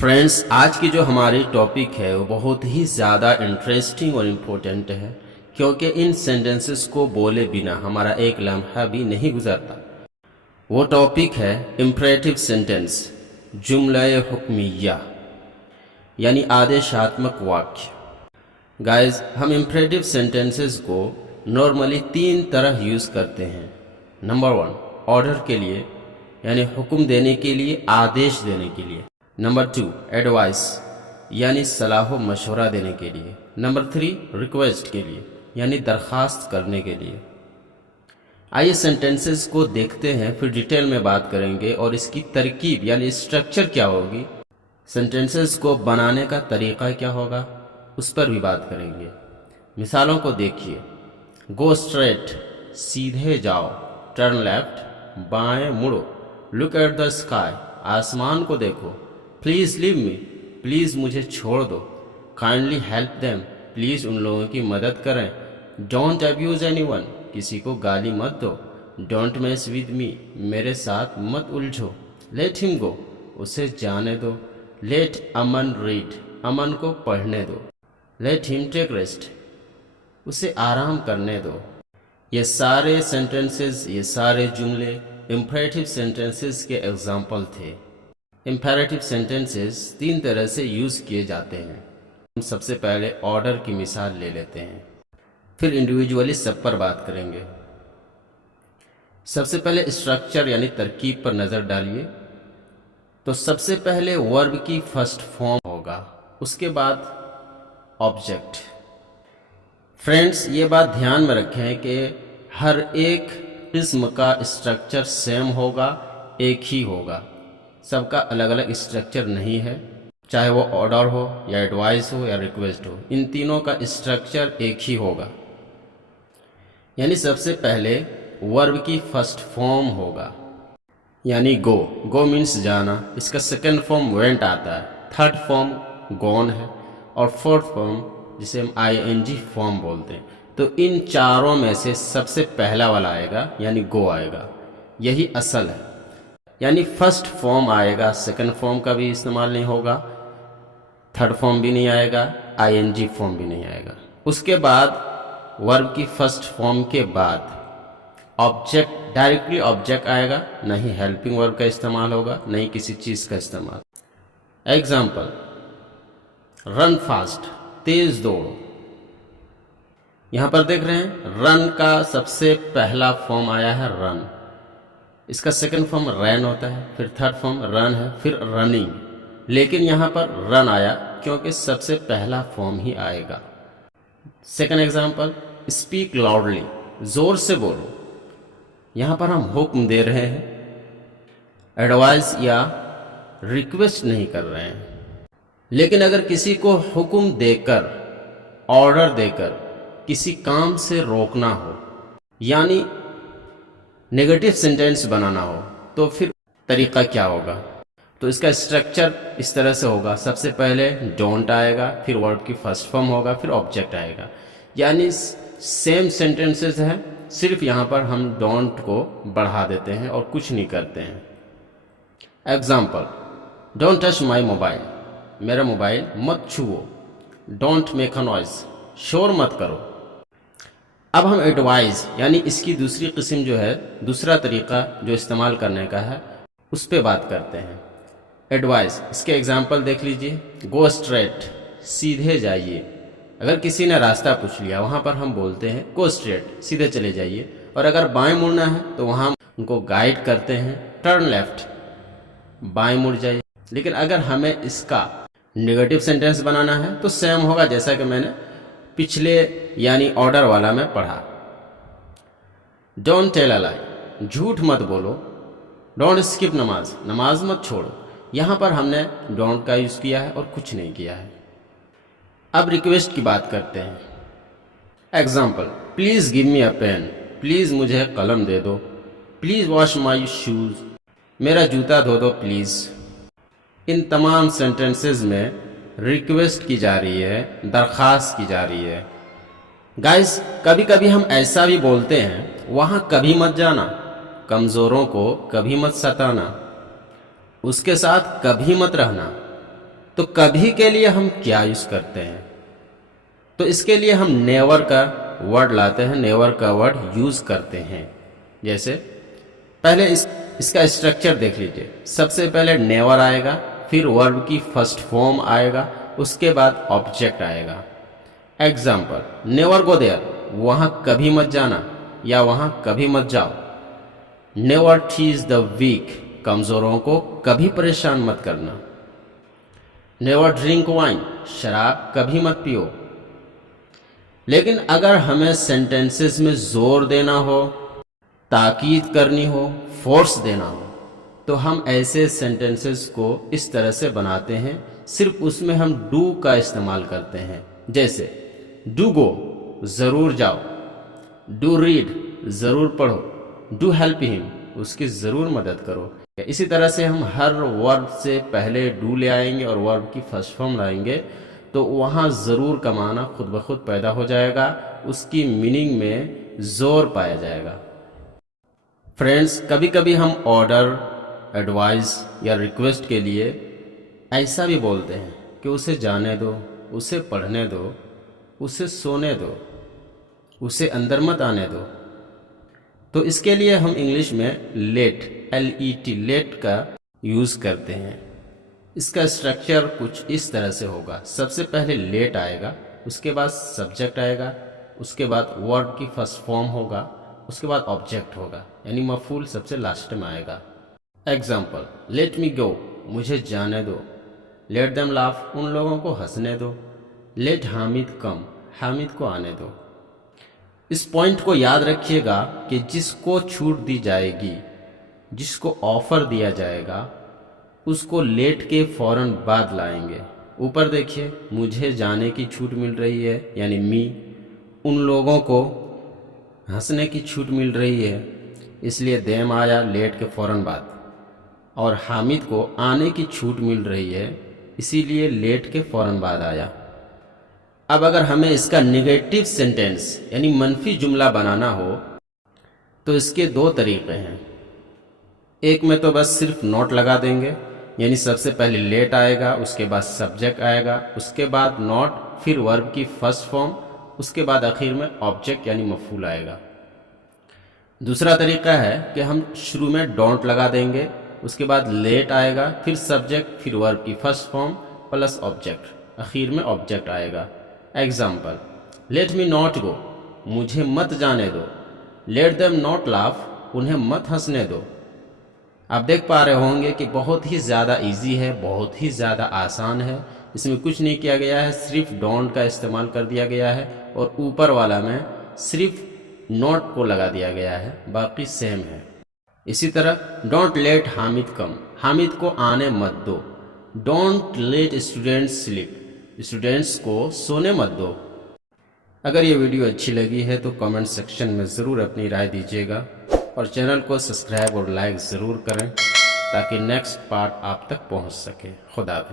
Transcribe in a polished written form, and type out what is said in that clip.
Friends, आज की जो हमारी टॉपिक है वो बहुत ही ज़्यादा इंटरेस्टिंग और इम्पोर्टेंट है, क्योंकि इन सेंटेंसेस को बोले बिना हमारा एक लम्हा भी नहीं गुजरता। वो टॉपिक है इम्परेटिव सेंटेंस, जुमला-ए हुक्मिया, यानी आदेशात्मक वाक्य। गाइस, हम इम्परेटिव सेंटेंसेस को नॉर्मली 3 तरह यूज़ करते हैं। नंबर 1, ऑर्डर के लिए, यानी हुक्म देने के लिए, आदेश देने के लिए। नंबर 2, एडवाइस, यानी सलाह मशवरा देने के लिए। नंबर 3, रिक्वेस्ट के लिए, यानी दरख्वास्त करने के लिए। आइए सेंटेंसेस को देखते हैं, फिर डिटेल में बात करेंगे और इसकी तरकीब यानी स्ट्रक्चर क्या होगी, सेंटेंसेस को बनाने का तरीका क्या होगा, उस पर भी बात करेंगे। मिसालों को देखिए। गो स्ट्रेट, सीधे जाओ। टर्न लेफ्ट, बाएं मुड़ो। लुक एट द स्काई, आसमान को देखो। प्लीज़ लीव मी, प्लीज़ मुझे छोड़ दो। काइंडली हेल्प देम, प्लीज़ उन लोगों की मदद करें। डोंट अब्यूज़ एनीवन, किसी को गाली मत दो। डोंट मेस विद मी, मेरे साथ मत उलझो। लेट हिम गो, उसे जाने दो। लेट अमन रीड, अमन को पढ़ने दो। लेट हिम टेक रेस्ट, उसे आराम करने दो। ये सारे सेंटेंसेस, ये सारे जुमले इम्परेटिव सेंटेंसेस के एग्जाम्पल थे। इम्पेरेटिव सेंटेंसेस 3 तरह से यूज़ किए जाते हैं। हम सबसे पहले ऑर्डर की मिसाल ले लेते हैं, फिर इंडिविजुअली सब पर बात करेंगे। सबसे पहले स्ट्रक्चर यानी तरकीब पर नज़र डालिए। तो सबसे पहले वर्ब की फर्स्ट फॉर्म होगा, उसके बाद ऑब्जेक्ट। फ्रेंड्स, ये बात ध्यान में रखें कि हर एक किस्म का स्ट्रक्चर सेम होगा, एक ही होगा। सबका अलग अलग स्ट्रक्चर नहीं है, चाहे वो ऑर्डर हो या एडवाइस हो या रिक्वेस्ट हो, इन तीनों का स्ट्रक्चर एक ही होगा। यानी सबसे पहले वर्ब की फर्स्ट फॉर्म होगा, यानी गो। गो मीन्स जाना, इसका सेकंड फॉर्म वेंट आता है, थर्ड फॉर्म गॉन है, और फोर्थ फॉर्म जिसे हम ING फॉर्म बोलते हैं। तो इन चारों में से सबसे पहला वाला आएगा, यानी गो आएगा। यही असल है, यानी फर्स्ट फॉर्म आएगा, सेकंड फॉर्म का भी इस्तेमाल नहीं होगा, थर्ड फॉर्म भी नहीं आएगा, ING फॉर्म भी नहीं आएगा। उसके बाद वर्ब की फर्स्ट फॉर्म के बाद ऑब्जेक्ट, डायरेक्टली ऑब्जेक्ट आएगा, नहीं हेल्पिंग वर्ब का इस्तेमाल होगा, नहीं किसी चीज़ का इस्तेमाल। एग्जाम्पल, रन फास्ट, तेज दौड़ो। यहाँ पर देख रहे हैं रन का सबसे पहला फॉर्म आया है रन, इसका सेकंड फॉर्म रैन होता है, फिर थर्ड फॉर्म रन है, फिर रनिंग। लेकिन यहाँ पर रन आया क्योंकि सबसे पहला फॉर्म ही आएगा। सेकंड एग्जाम्पल, स्पीक लाउडली, जोर से बोलो। यहाँ पर हम हुक्म दे रहे हैं, एडवाइस या रिक्वेस्ट नहीं कर रहे हैं। लेकिन अगर किसी को हुक्म देकर, ऑर्डर देकर किसी काम से रोकना हो, यानी नेगेटिव सेंटेंस बनाना हो, तो फिर तरीका क्या होगा? तो इसका स्ट्रक्चर इस तरह से होगा। सबसे पहले डोंट आएगा, फिर वर्ब की फर्स्ट फॉर्म होगा, फिर ऑब्जेक्ट आएगा। यानी सेम सेंटेंसेस हैं, सिर्फ यहाँ पर हम डोंट को बढ़ा देते हैं और कुछ नहीं करते हैं। Example, don't touch my mobile, मेरा मोबाइल मत छुओ। डोंट मेक अ नॉइज, शोर मत करो। अब हम एडवाइस यानी इसकी दूसरी किस्म जो है, दूसरा तरीका जो इस्तेमाल करने का है, उस पर बात करते हैं। एडवाइस, इसके एग्जाम्पल देख लीजिए। गो स्ट्रेट, सीधे जाइए। अगर किसी ने रास्ता पूछ लिया, वहाँ पर हम बोलते हैं गो स्ट्रेट, सीधे चले जाइए। और अगर बाएं मुड़ना है तो वहाँ उनको गाइड करते हैं, टर्न लेफ्ट, बाएं मुड़ जाइए। लेकिन अगर हमें इसका नेगेटिव सेंटेंस बनाना है तो सेम होगा, जैसा कि मैंने पिछले यानी ऑर्डर वाला में पढ़ा। डोंट टेल अ लाई, झूठ मत बोलो। डोंट स्किप नमाज, नमाज मत छोड़ो। यहाँ पर हमने डोंट का यूज़ किया है और कुछ नहीं किया है। अब रिक्वेस्ट की बात करते हैं। Example, please give me a pen, please मुझे कलम दे दो। प्लीज़ वॉश माई शूज़, मेरा जूता धो दो प्लीज़। इन तमाम सेंटेंसेस में रिक्वेस्ट की जा रही है, दरख्वास्त की जा रही है। गाइस, कभी कभी हम ऐसा भी बोलते हैं, वहाँ कभी मत जाना, कमज़ोरों को कभी मत सताना, उसके साथ कभी मत रहना, तो कभी के लिए हम क्या यूज करते हैं? तो इसके लिए हम नेवर का वर्ड लाते हैं, नेवर का वर्ड यूज करते हैं। जैसे पहले इसका स्ट्रक्चर देख लीजिए। सबसे पहले नेवर आएगा, फिर वर्ब की फर्स्ट फॉर्म आएगा, उसके बाद ऑब्जेक्ट आएगा। एग्जाम्पल, नेवर गो देयर, वहां कभी मत जाना या वहां कभी मत जाओ। नेवर टीज द वीक, कमजोरों को कभी परेशान मत करना। नेवर ड्रिंक वाइन, शराब कभी मत पियो। लेकिन अगर हमें सेंटेंसेस में जोर देना हो, ताकीद करनी हो, फोर्स देना हो, तो हम ऐसे सेंटेंसेस को इस तरह से बनाते हैं। सिर्फ उसमें हम डू का इस्तेमाल करते हैं। जैसे डू गो, जरूर जाओ। डू रीड, जरूर पढ़ो। डू हेल्प हिम, उसकी जरूर मदद करो। इसी तरह से हम हर वर्ब से पहले डू ले आएंगे और वर्ब की फर्स्ट फॉर्म लाएंगे, तो वहां जरूर का माना खुद ब खुद पैदा हो जाएगा, उसकी मीनिंग में जोर पाया जाएगा। फ्रेंड्स, कभी कभी हम ऑर्डर, एडवाइस या रिक्वेस्ट के लिए ऐसा भी बोलते हैं कि उसे जाने दो, उसे पढ़ने दो, उसे सोने दो, उसे अंदर मत आने दो। तो इसके लिए हम इंग्लिश में लेट, LET, लेट का यूज करते हैं। इसका स्ट्रक्चर कुछ इस तरह से होगा। सबसे पहले लेट आएगा, उसके बाद सब्जेक्ट आएगा, उसके बाद वर्ब की फर्स्ट फॉर्म होगा, उसके बाद ऑब्जेक्ट होगा, यानी मफूल सबसे लास्ट में आएगा। एग्जाम्पल, लेट मी गो, मुझे जाने दो। लेट देम लाफ, उन लोगों को हंसने दो। लेट हामिद कम, हामिद को आने दो। इस पॉइंट को याद रखिएगा कि जिसको छूट दी जाएगी, जिसको ऑफर दिया जाएगा, उसको लेट के फौरन बाद लाएंगे। ऊपर देखिए, मुझे जाने की छूट मिल रही है, यानी मी। उन लोगों को हंसने की छूट मिल रही है, इसलिए देम आया लेट के फौरन बाद। और हामिद को आने की छूट मिल रही है, इसीलिए लेट के फौरन बाद आया। अब अगर हमें इसका निगेटिव सेंटेंस यानी मनफी जुमला बनाना हो, तो इसके दो तरीके हैं। एक में तो बस सिर्फ नॉट लगा देंगे, यानी सबसे पहले लेट आएगा, उसके बाद सब्जेक्ट आएगा, उसके बाद नॉट, फिर वर्ब की फर्स्ट फॉर्म, उसके बाद आखिर में ऑब्जेक्ट यानी मफूल आएगा। दूसरा तरीका है कि हम शुरू में डोंट लगा देंगे, उसके बाद लेट आएगा, फिर सब्जेक्ट, फिर वर्ब की फर्स्ट फॉर्म प्लस ऑब्जेक्ट, आखिर में ऑब्जेक्ट आएगा। Example, let me not go, मुझे मत जाने दो। लेट देम नॉट लाफ, उन्हें मत हंसने दो। आप देख पा रहे होंगे कि बहुत ही ज़्यादा इजी है, बहुत ही ज़्यादा आसान है। इसमें कुछ नहीं किया गया है, सिर्फ डोंट का इस्तेमाल कर दिया गया है और ऊपर वाला में सिर्फ नॉट को लगा दिया गया है, बाकी सेम है। इसी तरह डोंट लेट हामिद कम, हामिद को आने मत दो। Don't let students sleep, students को सोने मत दो। अगर ये वीडियो अच्छी लगी है तो कमेंट सेक्शन में ज़रूर अपनी राय दीजिएगा और चैनल को सब्सक्राइब और लाइक ज़रूर करें ताकि नेक्स्ट पार्ट आप तक पहुंच सके। खुदा हाफिज़।